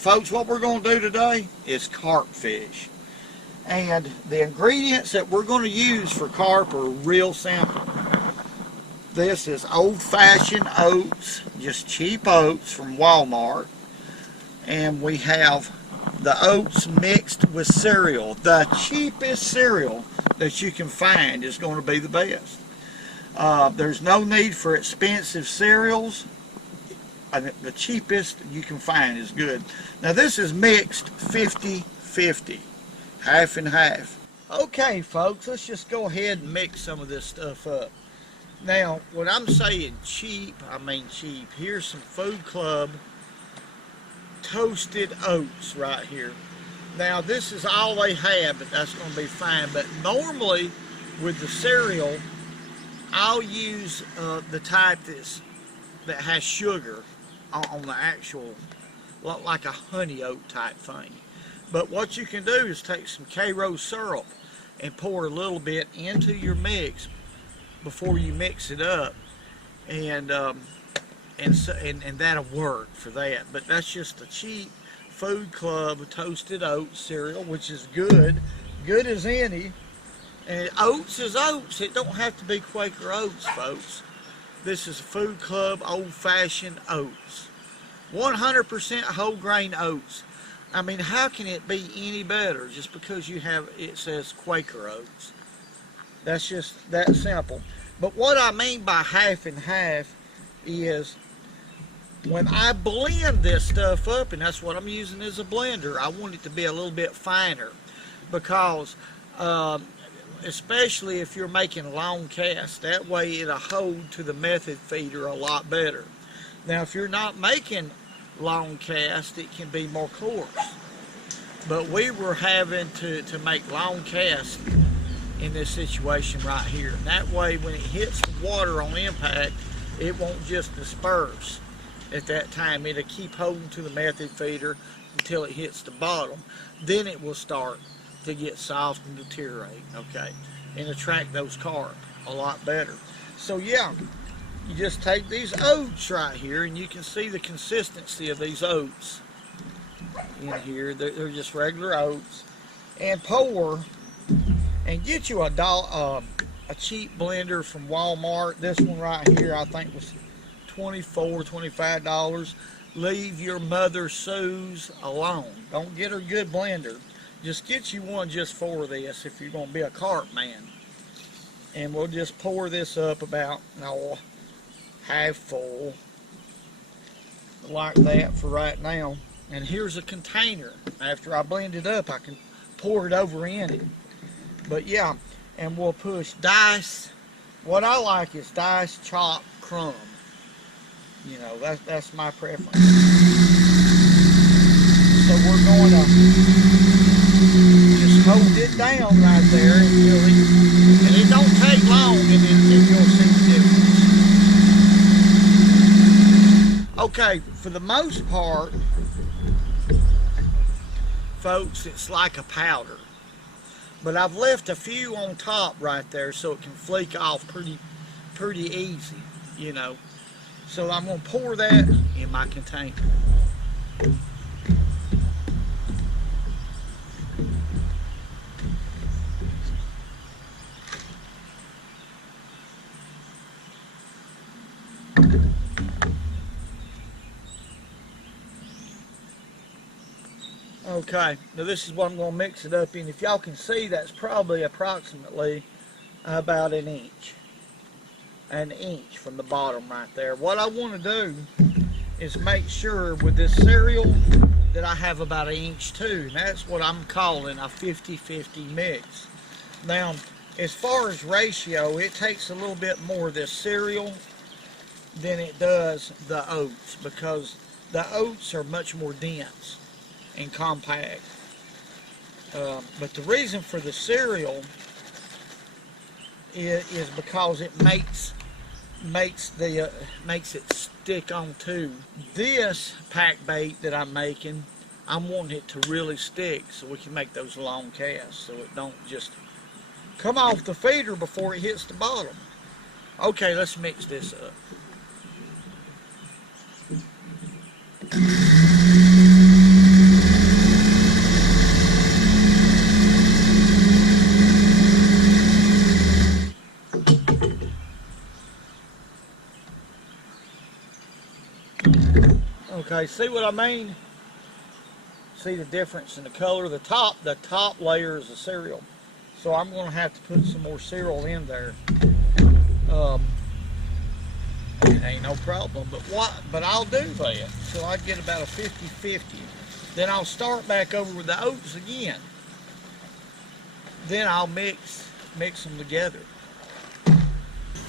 Alright folks, what we're going to do today is carp fish. And the ingredients that we're going to use for carp are real simple. This is old-fashioned oats, just cheap oats from Walmart. And we have the oats mixed with cereal. The cheapest cereal that you can find is going to be the best. There's no need for expensive cereals. The cheapest you can find is good. Now this is mixed 50-50, half and half. Okay folks, let's just go ahead and mix some of this stuff up. Now when I'm saying cheap, I mean cheap. Here's some Food Club toasted oats right here. Now this is all they have, but that's going to be fine. But normally with the cereal, I'll use the type that has sugar on the actual, like a honey oat type thing. But what you can do is take some Karo syrup and pour a little bit into your mix before you mix it up, and that'll work for that. But that's just a cheap Food Club toasted oat cereal, which is good as any. And oats is oats. It don't have to be Quaker Oats, folks. This is Food Club old-fashioned oats. 100% whole grain oats. I mean, how can it be any better just because it says Quaker Oats? That's just that simple. But what I mean by half and half is when I blend this stuff up, and that's what I'm using as a blender, I want it to be a little bit finer, because especially if you're making long casts, that way it'll hold to the method feeder a lot better. Now if you're not making long casts, it can be more coarse, but we were having to make long casts in this situation right here, and that way when it hits the water on impact, it won't just disperse at that time. It'll keep holding to the method feeder until it hits the bottom. Then it will start to get soft and deteriorate, okay, and attract those carp a lot better. So yeah, you just take these oats right here, and you can see the consistency of these oats in here. They're just regular oats, and pour, and get you a cheap blender from Walmart. This one right here I think was $24, $25. Leave your Mother Sue's alone. Don't get her good blender. Just get you one just for this if you're going to be a carp man. And we'll just pour this up about half full, like that for right now. And here's a container. After I blend it up, I can pour it over in it. But yeah, and we'll push dice. What I like is dice, chopped crumb. You know, that's my preference. So we're going to just hold it down right there until and it don't take long, and then you'll see the difference. Okay, for the most part, folks, it's like a powder. But I've left a few on top right there so it can flake off pretty easy, you know. So I'm going to pour that in my container. Okay, now this is what I'm going to mix it up in. If y'all can see, that's probably approximately about an inch from the bottom right there. What I want to do is make sure with this cereal that I have about an inch too, and that's what I'm calling a 50-50 mix. Now, as far as ratio, it takes a little bit more of this cereal than it does the oats, because the oats are much more dense and compact. But the reason for the cereal is because it makes it stick on too. This pack bait that I'm making, I'm wanting it to really stick so we can make those long casts, so it don't just come off the feeder before it hits the bottom. Okay, let's mix this up. Okay, see what I mean? See the difference in the color? The top layer is the cereal. So I'm going to have to put some more cereal in there. It ain't no problem, but I'll do that. So I get about a 50-50. Then I'll start back over with the oats again. Then I'll mix them together.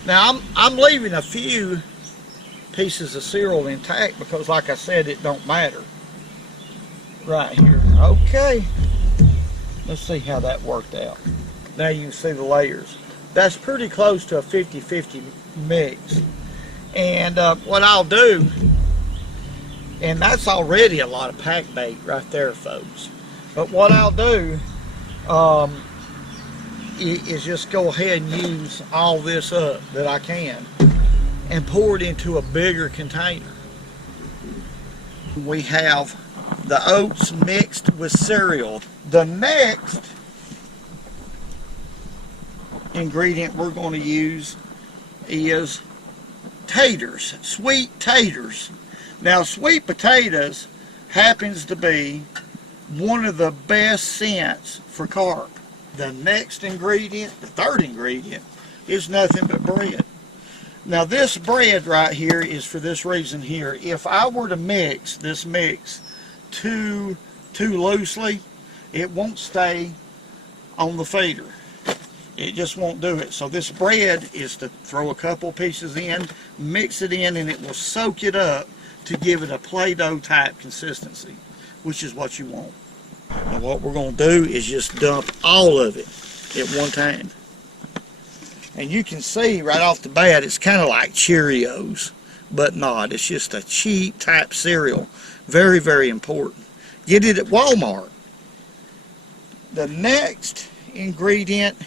Now I'm leaving a few pieces of cereal intact because, like I said, it don't matter. Right here. Okay. Let's see how that worked out. Now you can see the layers. That's pretty close to a 50-50 mix. And what I'll do, and that's already a lot of pack bait right there, folks. But what I'll do is just go ahead and use all this up that I can and pour it into a bigger container. We have the oats mixed with cereal. The next ingredient we're going to use is taters, sweet taters. Now, sweet potatoes happens to be one of the best scents for carp. The next ingredient, the third ingredient, is nothing but bread. Now, this bread right here is for this reason here. If I were to mix this mix too loosely, it won't stay on the feeder. It just won't do it. So this bread is to throw a couple pieces in, mix it in, and it will soak it up to give it a Play-Doh type consistency, which is what you want. Now what we're going to do is just dump all of it at one time. And you can see right off the bat it's kind of like Cheerios, but not. It's just a cheap type cereal. Very, very important. Get it at Walmart. The next ingredient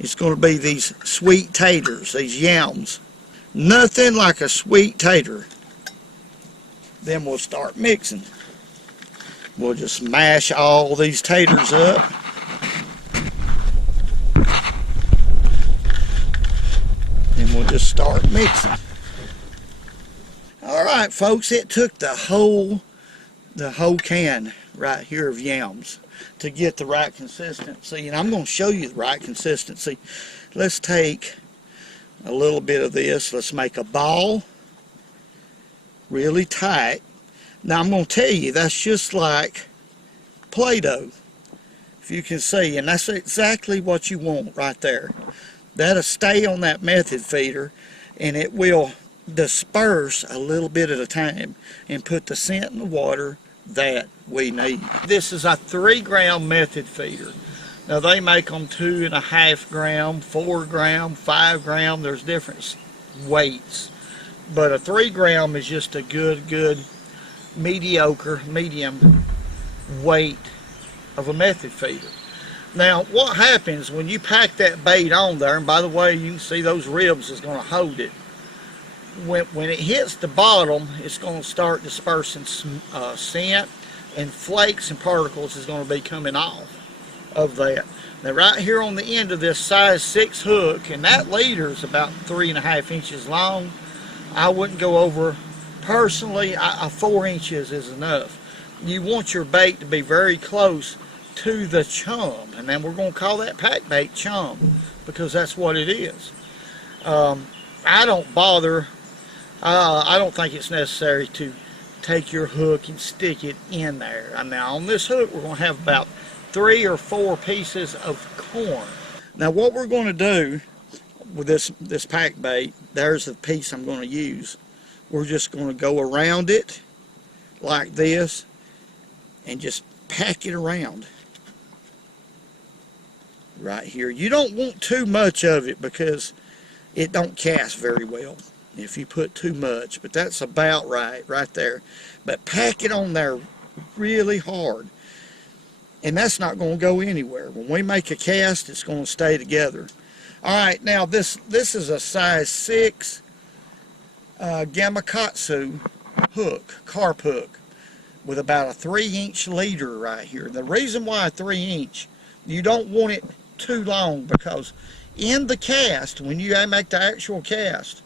is going to be these sweet taters, these yams. Nothing like a sweet tater. Then we'll start mixing. We'll just mash all these taters up. And we'll just start mixing. Alright folks, it took the whole can right here of yams to get the right consistency, and I'm going to show you the right consistency. Let's take a little bit of this. Let's make a ball really tight. Now I'm going to tell you, that's just like Play-Doh, if you can see, and that's exactly what you want right there. That'll stay on that method feeder, and it will disperse a little bit at a time and put the scent in the water that we need. This is a 3-gram method feeder. Now they make them 2.5 gram, 4 gram, 5 gram. There's different weights, but a 3 gram is just a good medium weight of a method feeder. Now what happens when you pack that bait on there, and by the way you can see those ribs is going to hold it, when it hits the bottom, it's going to start dispersing scent, and flakes and particles is going to be coming off of that. Now right here on the end of this size 6 hook, and that leader is about 3.5 inches long. I wouldn't go over, personally, 4 inches is enough. You want your bait to be very close to the chum, and then we're going to call that pack bait chum because that's what it is. I don't bother. I don't think it's necessary to take your hook and stick it in there. Now on this hook we're going to have about 3 or 4 pieces of corn. Now what we're going to do with this pack bait, there's the piece I'm going to use. We're just going to go around it like this and just pack it around right here. You don't want too much of it because it don't cast very well if you put too much, but that's about right there. But pack it on there really hard, and that's not going to go anywhere. When we make a cast, it's going to stay together. Alright, now this is a size 6 Gamakatsu hook, carp hook, with about a 3-inch leader right here. The reason why a 3-inch, you don't want it too long, because in the cast, when you make the actual cast,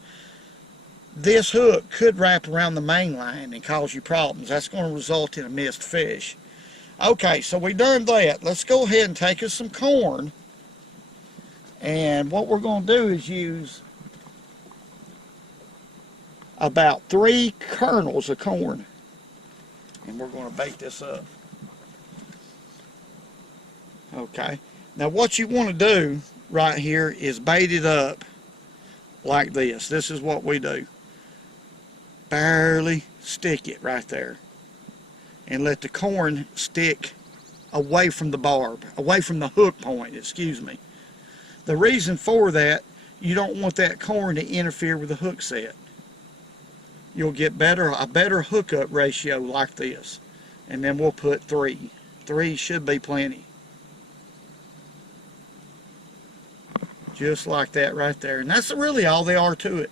this hook could wrap around the main line and cause you problems. That's going to result in a missed fish. Okay, so we done that. Let's go ahead and take us some corn. And what we're going to do is use about 3 kernels of corn. And we're going to bake this up. Okay. Now what you want to do right here is bait it up like this. This is what we do. Barely stick it right there. And let the corn stick away from the barb, away from the hook point, excuse me. The reason for that, you don't want that corn to interfere with the hook set. You'll get a better hookup ratio like this. And then we'll put 3. 3 should be plenty. Just like that right there. And that's really all there are to it.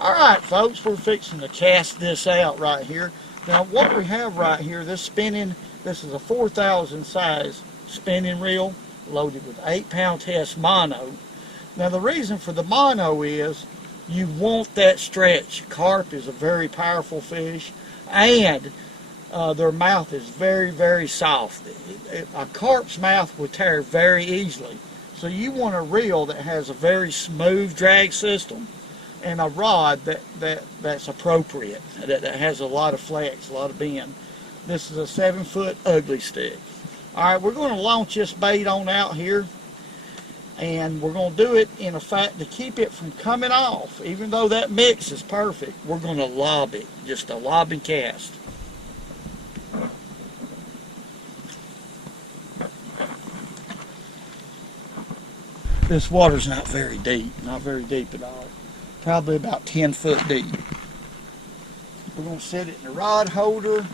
Alright folks, we're fixing to cast this out right here. Now what we have right here, this is a 4,000 size spinning reel loaded with 8-pound test mono. Now the reason for the mono is you want that stretch. Carp is a very powerful fish, and their mouth is very, very soft. A carp's mouth will tear very easily. So you want a reel that has a very smooth drag system and a rod that's appropriate, that has a lot of flex, a lot of bend. This is a 7-foot ugly stick. Alright, we're going to launch this bait on out here, and we're going to do it in a fact to keep it from coming off. Even though that mix is perfect, we're going to lob it, just a lob and cast. This water's not very deep at all. Probably about 10 foot deep. We're going to set it in the rod holder.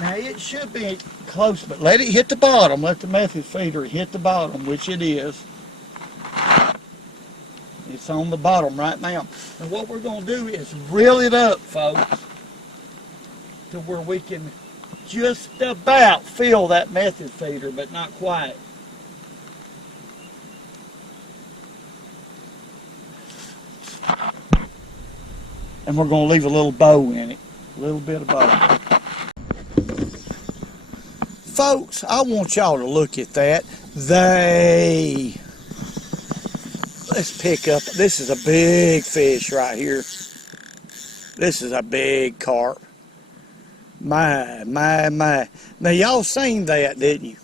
Now it should be close, but let it hit the bottom. Let the method feeder hit the bottom, which it is. It's on the bottom right now. And what we're going to do is reel it up, folks, to where we can just about fill that method feeder, but not quite. And we're going to leave a little bow in it. A little bit of bow. Folks, I want y'all to look at that. Let's pick up. This is a big fish right here. This is a big carp. My. Now y'all seen that, didn't you?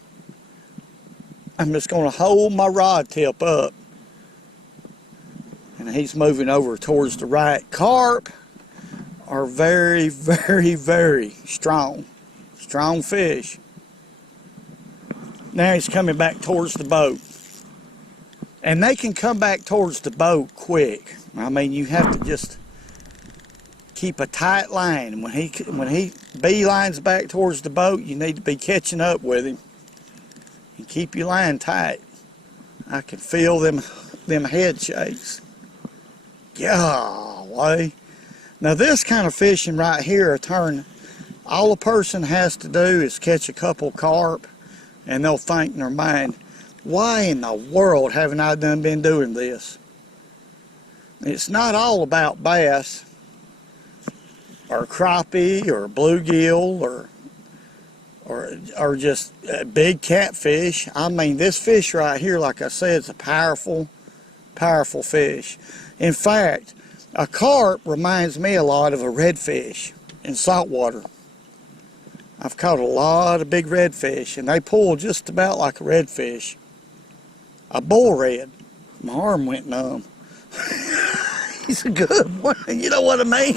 I'm just going to hold my rod tip up. And he's moving over towards the right. Carp are very, very, very strong. Strong fish. Now he's coming back towards the boat. And they can come back towards the boat quick. I mean, you have to just keep a tight line. When he beelines back towards the boat, you need to be catching up with him. And keep your line tight. I can feel them head shakes. Golly. Now this kind of fishing right here, all a person has to do is catch a couple carp, and they'll think in their mind, why in the world haven't I been doing this? It's not all about bass or crappie or bluegill or just big catfish. I mean, this fish right here, like I said, is a powerful, powerful fish. In fact, a carp reminds me a lot of a redfish in saltwater. I've caught a lot of big redfish, and they pull just about like a redfish. A bull red. My arm went numb. He's a good one, you know what I mean?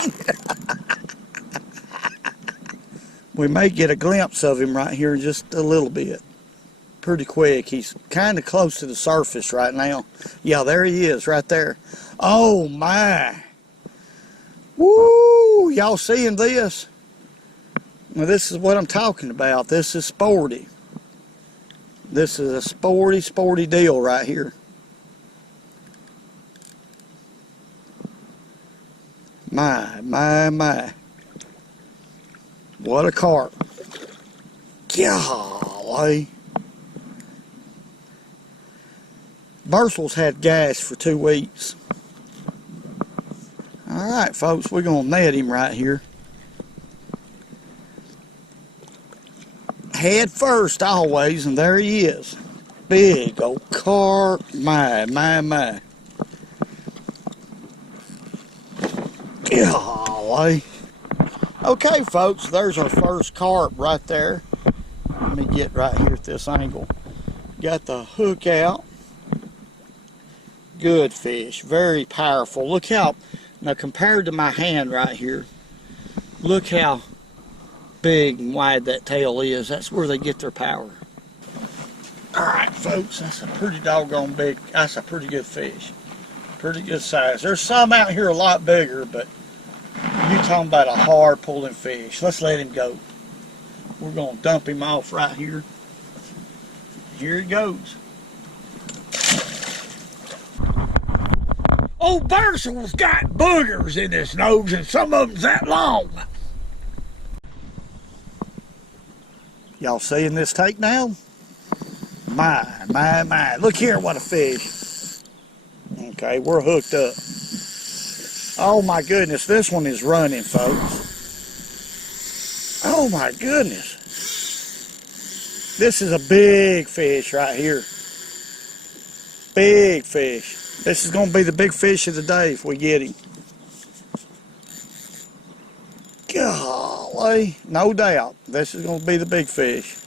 We may get a glimpse of him right here in just a little bit. Pretty quick. He's kind of close to the surface right now. Yeah, there he is right there. Oh my. Woo! Y'all seeing this? Now this is what I'm talking about. This is sporty. This is a sporty deal right here. My. What a carp. Golly. Berthel's had gas for 2 weeks. Alright folks, we're going to net him right here. Head first always, and there he is. Big old carp. My. Golly. Okay folks, there's our first carp right there. Let me get right here at this angle. Got the hook out. Good fish, very powerful. Look how, now compared to my hand right here, look how big and wide that tail is. That's where they get their power. Alright folks, that's a pretty doggone big, that's a pretty good fish. Pretty good size. There's some out here a lot bigger, but you talking about a hard pulling fish. Let's let him go. We're going to dump him off right here. Here he goes. Old Bursel's got boogers in his nose, and some of them's that long. Y'all seeing this takedown? My. Look here, what a fish. Okay, we're hooked up. Oh my goodness, this one is running, folks. Oh my goodness. This is a big fish right here. Big fish. This is going to be the big fish of the day if we get him. Golly, no doubt, this is going to be the big fish.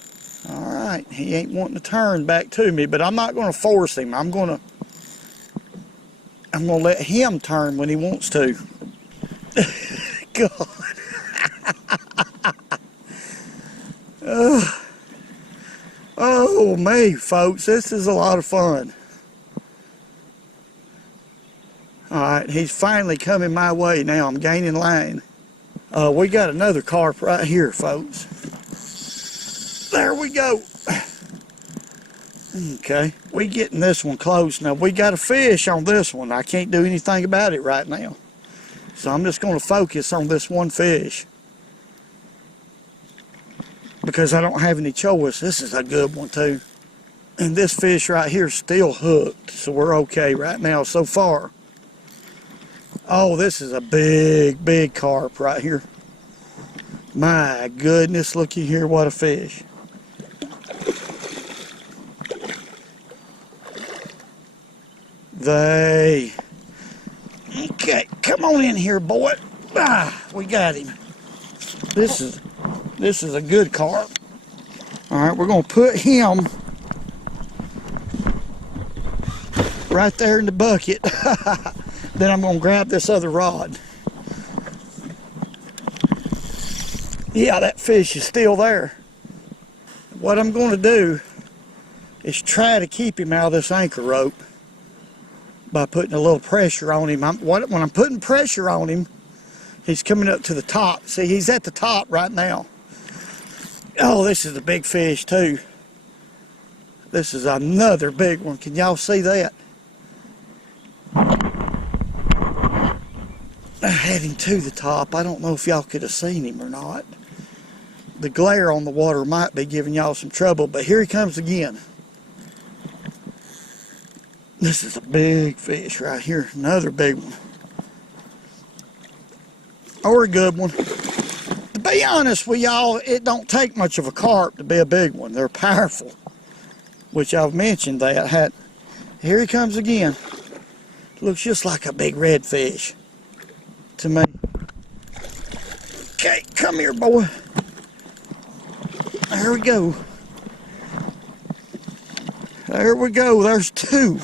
All right, he ain't wanting to turn back to me, but I'm not going to force him. I'm going to let him turn when he wants to. God. Oh, me, folks, this is a lot of fun. All right, he's finally coming my way now. I'm gaining line. We got another carp right here, folks. There we go. Okay, we getting this one close. Now, we got a fish on this one. I can't do anything about it right now. So I'm just going to focus on this one fish, because I don't have any choice. This is a good one, too. And this fish right here is still hooked, so we're okay right now so far. Oh, this is a big carp right here. My goodness, looky here, what a fish. Okay, come on in here, boy. We got him. This is a good carp. All right, we're gonna put him right there in the bucket. Then I'm gonna grab this other rod. Yeah, that fish is still there. What I'm gonna do is try to keep him out of this anchor rope by putting a little pressure on him. When I'm putting pressure on him, he's coming up to the top. See, he's at the top right now. Oh, this is a big fish too. This is another big one. Can y'all see that? I had him to the top. I don't know if y'all could have seen him or not. The glare on the water might be giving y'all some trouble, but here he comes again. This is a big fish right here. Another big one. Or a good one. To be honest with y'all, it don't take much of a carp to be a big one. They're powerful, which I've mentioned that. Here he comes again. Looks just like a big red fish to me. Okay, come here, boy. There we go. There we go. There's two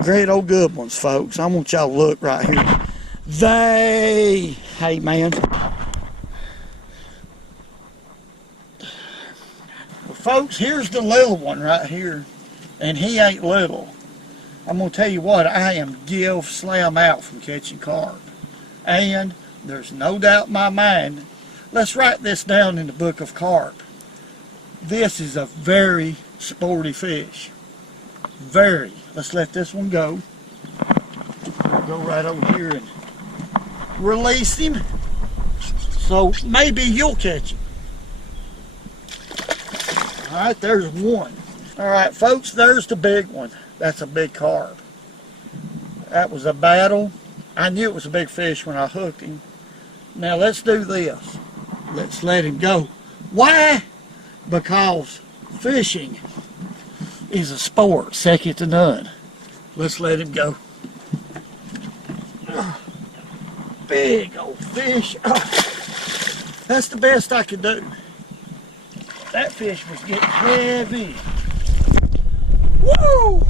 great old good ones, folks. I want y'all to look right here. Hey, man. Well, folks, here's the little one right here. And he ain't little. I'm going to tell you what, I am slam out from catching carp. And there's no doubt in my mind, let's write this down in the book of carp. This is a very sporty fish. Very. Let's let this one go. Go right over here and release him. So maybe you'll catch him. Alright, there's one. Alright folks, there's the big one. That's a big carp. That was a battle. I knew it was a big fish when I hooked him. Now let's do this. Let's let him go. Why? Because fishing is a sport second to none. Let's let him go. Big old fish. That's the best I could do. That fish was getting heavy. Woo!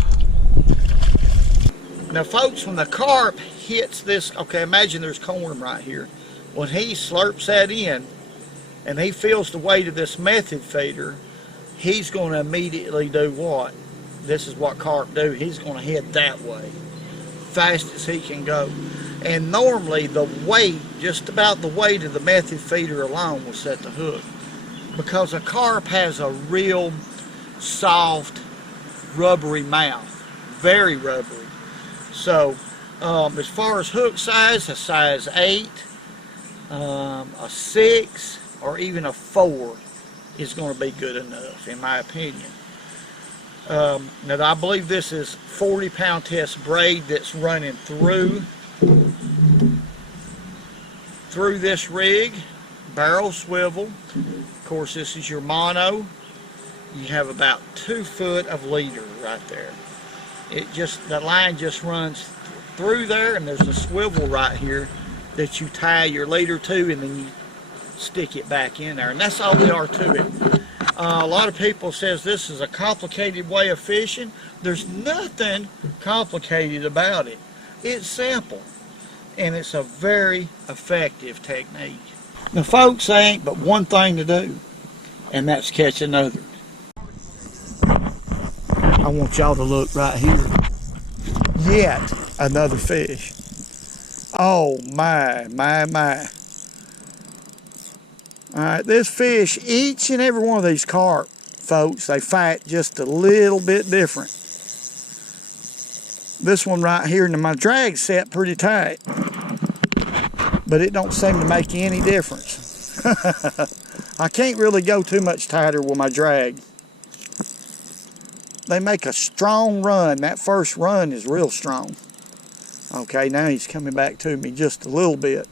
Now folks, when the carp hits this, okay, imagine there's corn right here. When he slurps that in and he feels the weight of this method feeder, he's going to immediately do what? This is what carp do. He's going to head that way, fast as he can go. And normally the weight, just about the weight of the method feeder alone will set the hook. Because a carp has a real soft, rubbery mouth. Very rubbery. So, as far as hook size, a size 8, a 6, or even a 4 is going to be good enough, in my opinion. Now, I believe this is 40-pound test braid that's running through this rig, barrel swivel. Of course, this is your mono. You have about 2 foot of leader right there. The line just runs through there, and there's a swivel right here that you tie your leader to, and then you stick it back in there, and that's all there are to it. A lot of people says this is a complicated way of fishing. There's nothing complicated about it. It's simple, and it's a very effective technique. Now folks, there ain't but one thing to do, and that's catch another. I want y'all to look right here. Yet another fish. Oh my, my, my. Alright, this fish, each and every one of these carp, folks, they fight just a little bit different. This one right here, and my drag's set pretty tight, but it don't seem to make any difference. I can't really go too much tighter with my drag. They make a strong run. That first run is real strong. Okay, now he's coming back to me just a little bit.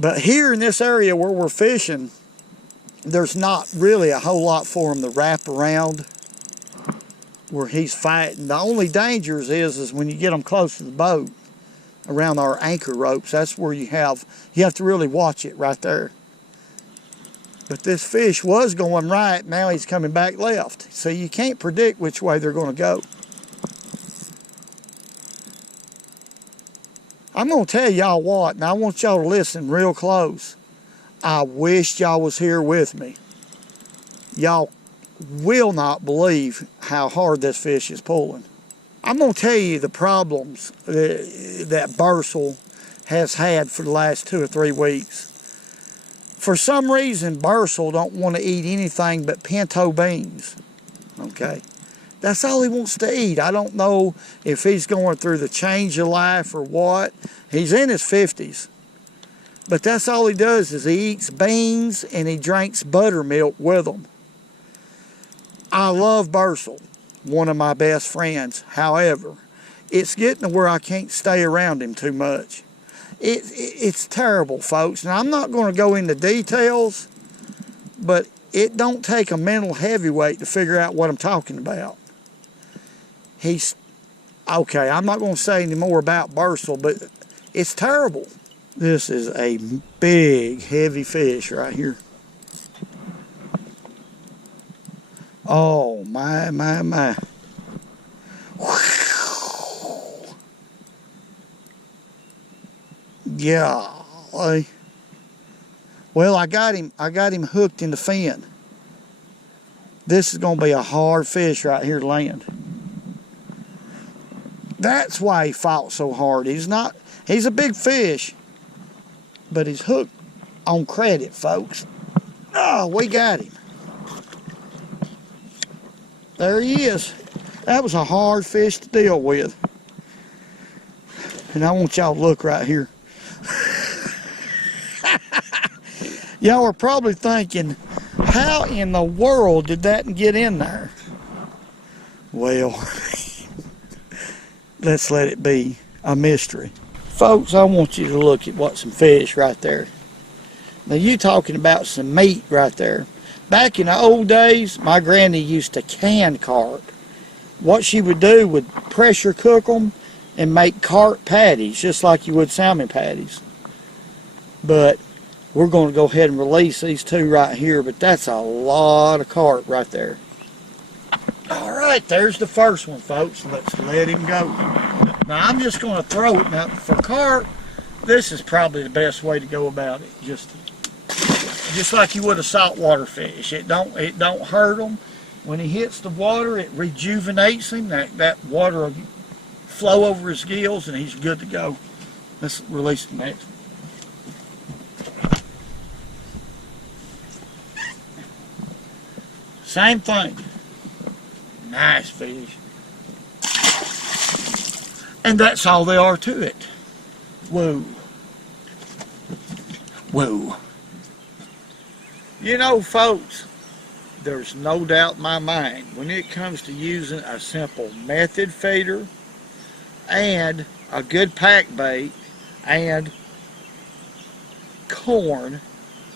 But here in this area where we're fishing, there's not really a whole lot for him to wrap around where he's fighting. The only dangers is when you get them close to the boat, around our anchor ropes. That's where you have to really watch it right there. But this fish was going right, now he's coming back left. So you can't predict which way they're going to go. I'm going to tell y'all what, and I want y'all to listen real close. I wish y'all was here with me. Y'all will not believe how hard this fish is pulling. I'm going to tell you the problems that Bursell has had for the last 2 or 3 weeks. For some reason, Bursell don't want to eat anything but pinto beans. Okay? That's all he wants to eat. I don't know if he's going through the change of life or what. He's in his 50s. But that's all he does is he eats beans and he drinks buttermilk with them. I love Bursell, one of my best friends. However, it's getting to where I can't stay around him too much. It's terrible, folks. And I'm not going to go into details, but it don't take a mental heavyweight to figure out what I'm talking about. Okay, I'm not going to say any more about Bursell, but it's terrible. This is a big, heavy fish right here. Oh, my, my, my. Yeah. Well, I got him hooked in the fin. This is going to be a hard fish right here to land. That's why he fought so hard. He's a big fish, but he's hooked on credit, folks. Oh, we got him. There he is. That was a hard fish to deal with. And I want y'all to look right here. Y'all are probably thinking, how in the world did that get in there? Well, let's let it be a mystery. Folks, I want you to look at what some fish right there. Now you talking about some meat right there. Back in the old days, my granny used to can carp. What she would do would pressure cook them and make carp patties, just like you would salmon patties. But we're going to go ahead and release these two right here, but that's a lot of carp right there. All right, there's the first one, folks. Let's let him go. Now, I'm just going to throw it. Now, for carp, this is probably the best way to go about it. Just like you would a saltwater fish. It don't hurt him. When he hits the water, it rejuvenates him. That water will flow over his gills, and he's good to go. Let's release the next one. Same thing. Nice fish. And that's all there are to it. Whoa. Whoa. You know, folks, there's no doubt in my mind when it comes to using a simple method feeder and a good pack bait and corn,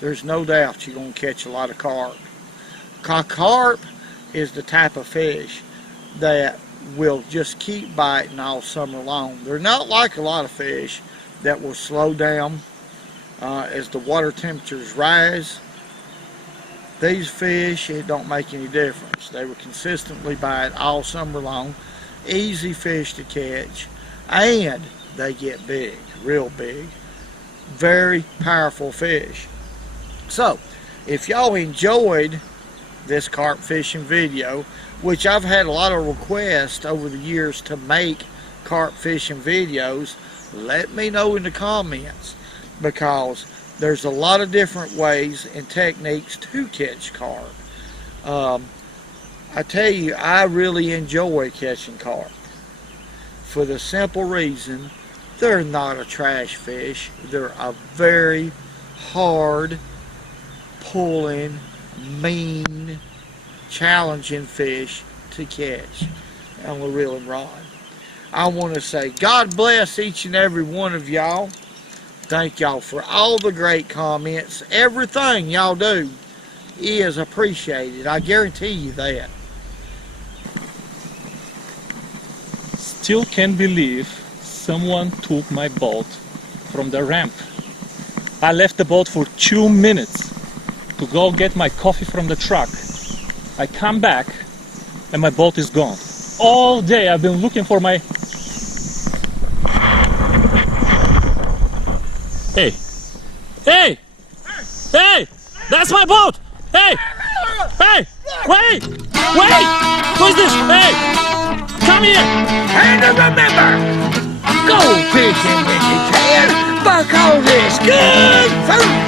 there's no doubt you're going to catch a lot of carp. Carp is the type of fish that will just keep biting all summer long. They're not like a lot of fish that will slow down as the water temperatures rise. These fish, it don't make any difference. They will consistently bite all summer long. Easy fish to catch, and they get big, real big. Very powerful fish. So, if y'all enjoyed this carp fishing video, which I've had a lot of requests over the years to make carp fishing videos, let me know in the comments, because there's a lot of different ways and techniques to catch carp. I tell you, I really enjoy catching carp for the simple reason they're not a trash fish. They're a very hard pulling, mean, challenging fish to catch on a reel and rod. I want to say God bless each and every one of y'all. Thank y'all for all the great comments. Everything y'all do is appreciated. I guarantee you that. Still can't believe someone took my boat from the ramp. I left the boat for 2 minutes to go get my coffee from the truck. I come back and my boat is gone. All day I've been looking for my... Hey! Hey! Hey! That's my boat! Hey! Hey! Wait! Wait! Who's this? Hey! Come here! And remember, go fishing when you can, because it's good food.